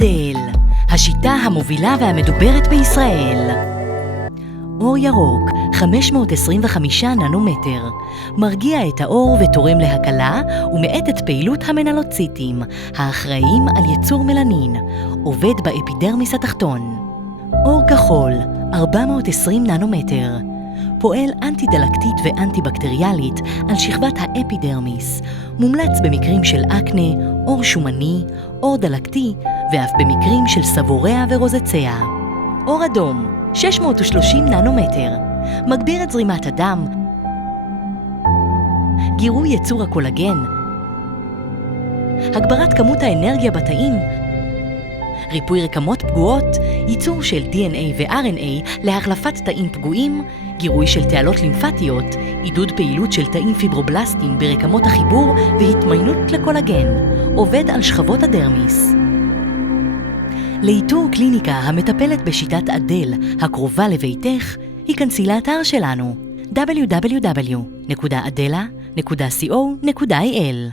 אדל, השיטה המובילה והמדוברת בישראל. אור ירוק, 525 ננומטר, מרגיע את האור ותורם להקלה ומאט את פעילות המנלוציטים, האחראים על ייצור מלנין, עובד באפידרמיס התחתון. אור כחול, 420 ננומטר, פועל אנטי-דלקתית ואנטי-בקטריאלית על שכבת האפידרמיס, מומלץ במקרים של אקנה, עור שומני, עור דלקתי ואף במקרים של סבוריה ורוזציה. אור אדום, 630 ננומטר, מגביר את זרימת הדם, גירוי ייצור הקולגן, הגברת כמות האנרגיה בתאים, ריפוי רקמות פגועות, ייצור של DNA ו-RNA להחלפת תאים פגועים, גירוי של תעלות לימפטיות, עידוד פעילות של תאים פיברובלסטיים ברקמות החיבור והתמיינות לקולגן, עובד על שכבות הדרמיס. לאיתור קליניקה המטפלת בשיטת אדל הקרובה לביתך, היכנסי לאתר שלנו www.adela.co.il